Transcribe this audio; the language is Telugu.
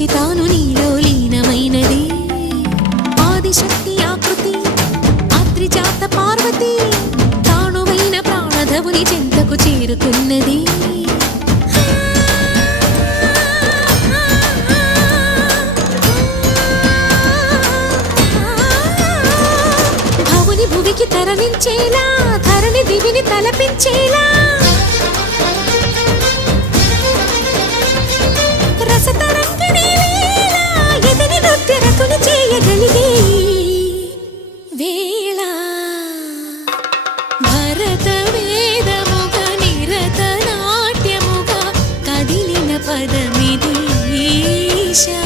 నుంచి తాను నీలో లీనమైనది. ఆదిశక్తి ఆకృతి ఆద్రిజాత పార్వతి తానువైన ప్రాణధవుని చెంతకు చేరుతున్నది. భువికి తరలించేలా ధరణి దివిని తలపించేలా భరత వేదముగా నిరత నాట్యముగా కదిలిన పదమిది ఈశా.